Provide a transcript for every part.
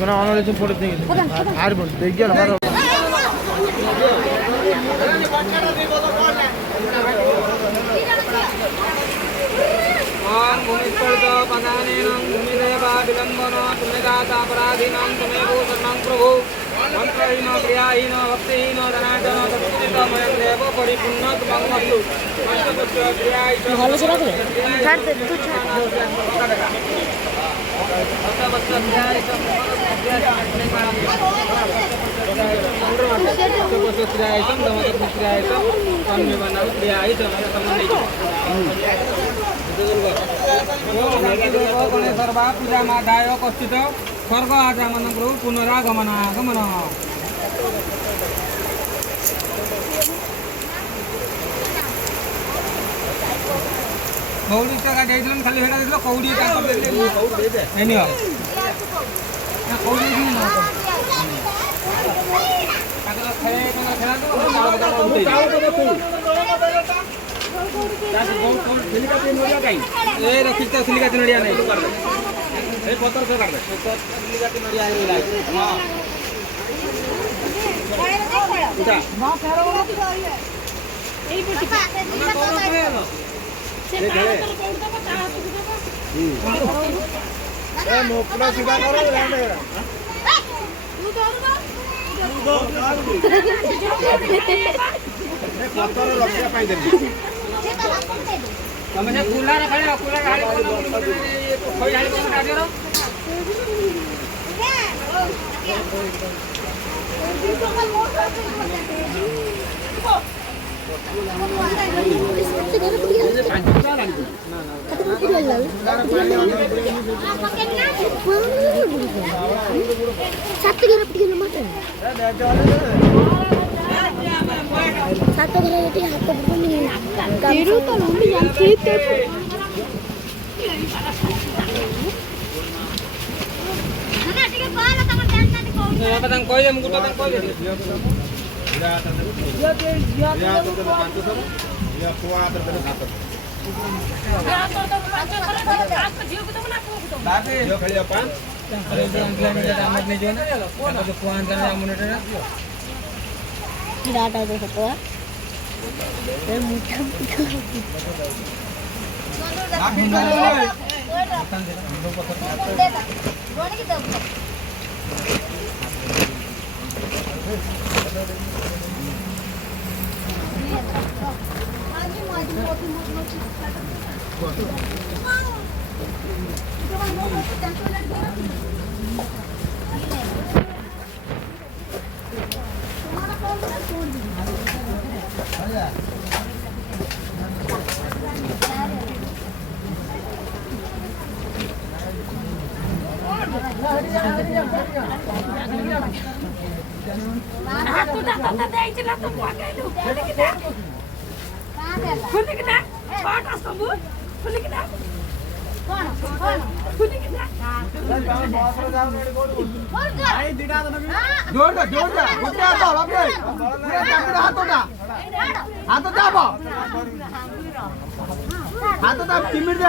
মানে অনলাইনে পড়ে দিয়ে আর বল দেখি আমার भूमिस्पर्धो पदानेनं भूमिदेवा विलम्बनो तुमेदातापराधीनां तुमेवो शरणं प्रभो मन्त्रहीनो क्रियाहीनो भक्तिहीनो धनार्जनो तत्पुरुषो मयं देवो परिपूर्ण तुमंगमस्तु पंचपुत्र क्रियाहीनो ভালো ছিল তো ছাড় দে তুই ছাড় सर्वा पूजा माधाय कश्चित स्वर्ग आचामन पुनरागमनागमन कौड़ी गाड़ी खाली कौड़ी रखी सिलिका नड़िया नहीं पतर से काट सिलिका नड़िया તમે કુલર ખાલી કુલર ગાડી તો ખોઈ હાલી કોણ કાઢ્યો satu kali itu satu begini biru kalau yang kita patang koi ya mungkin patang koi jadi tidak ada itu satu mudah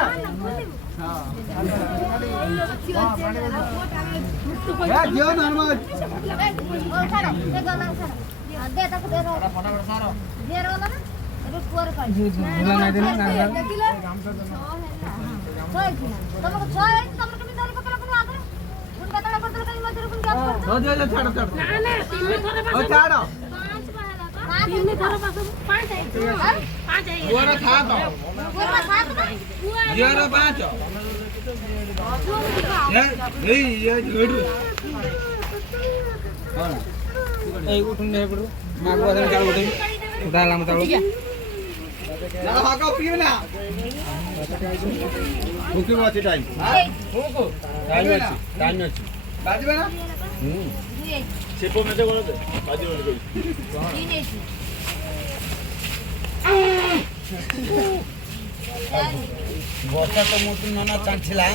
बसा तो मोटू नाना चांचला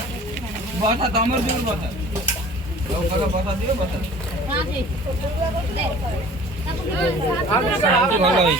बसा तमर जोर बसा लोग बसा दियो बसा हां जी दे आगे भलो होई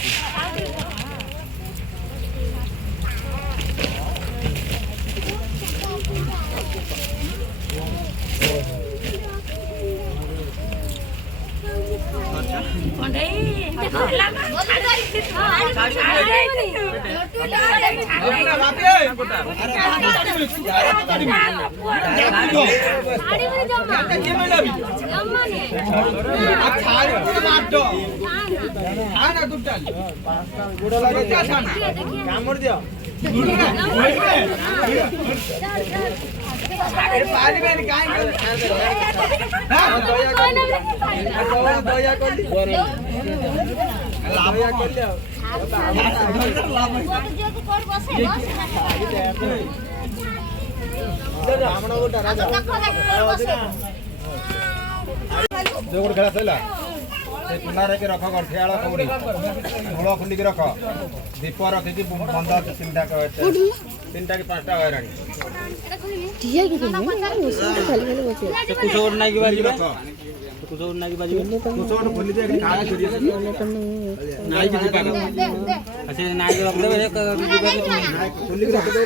କାମୁଡି ଦିଅ ଖେଳ ଥିଲା ସେ ଚୁନାରେ ରଖ ଗଣ୍ଠିଆଳ କଉଡ଼ି ମୂଳ ଖୁଣ୍ଡିକି ରଖ ଦୀପ ରଖିକି ବନ୍ଦ ତିନିଟା କି ପାଞ୍ଚଟା ହଇରାଣି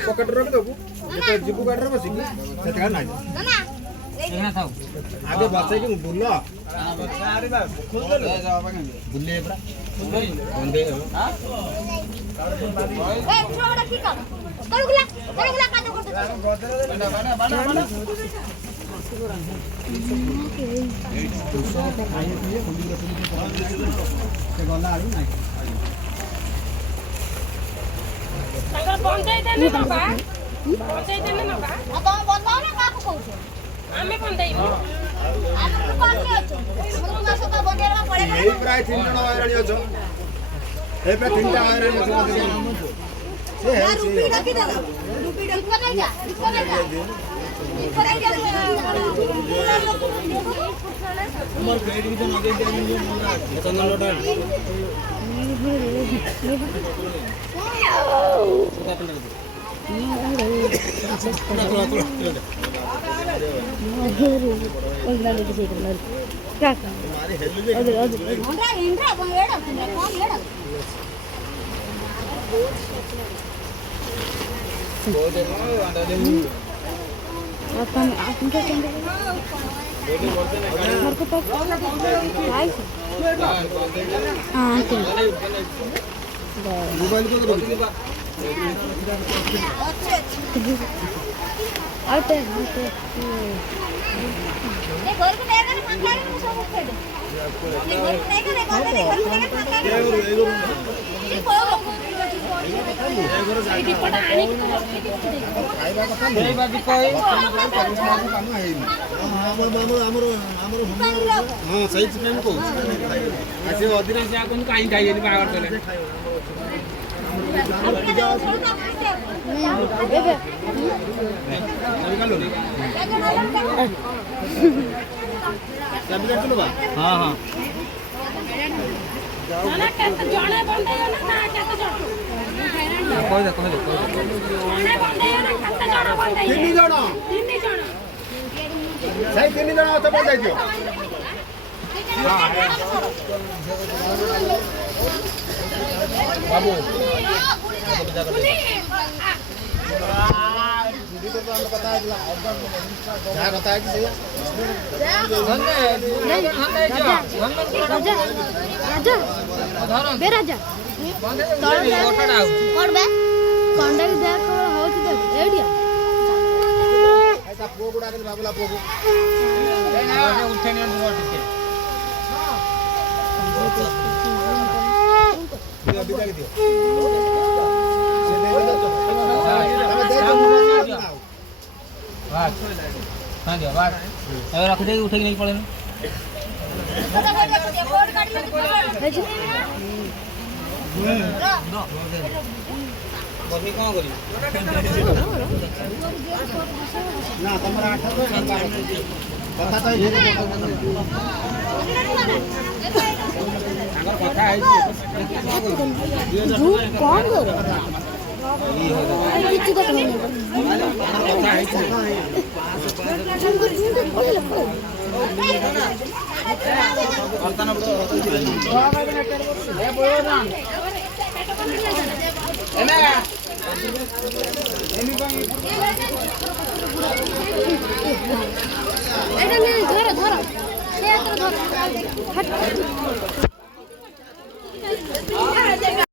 ପକେଟ ରଖିଦବୁ ଯିବୁ ଗାଡ଼ିରେ ବସିକି ସେତେବେଳେ ନାଇଁ ଆଗେ ବସେଇକି ବୁଲ ବୁଲେ ପୁରା ଆମେ ବନ୍ଦେଇବୁ ପ୍ରାୟ 3 ଜଣ ହଇରାଣି ଅଛ ଏ ପ୍ରାୟ 3ଟା ହଇରାଣି ଅଛ रखी उठे नहीं पड़े बसी कौन करी ना तमरा 8 कथा तो कथा है कौन किसी को नहीं धर धर